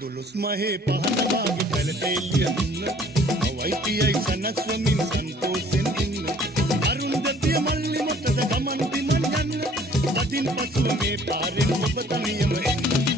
දොළොස් මහේ පහන වාගේ පැලට එළිය දුන්න අවයිතියයි සනස්වමින් සන්තෝෂෙන් ඉන්න අරුන්දතිය මල්ලි මොටද ගමන් බිමන් යන්න අදින් පසුව මේ පාරෙන් ඔබ තනියම එන්න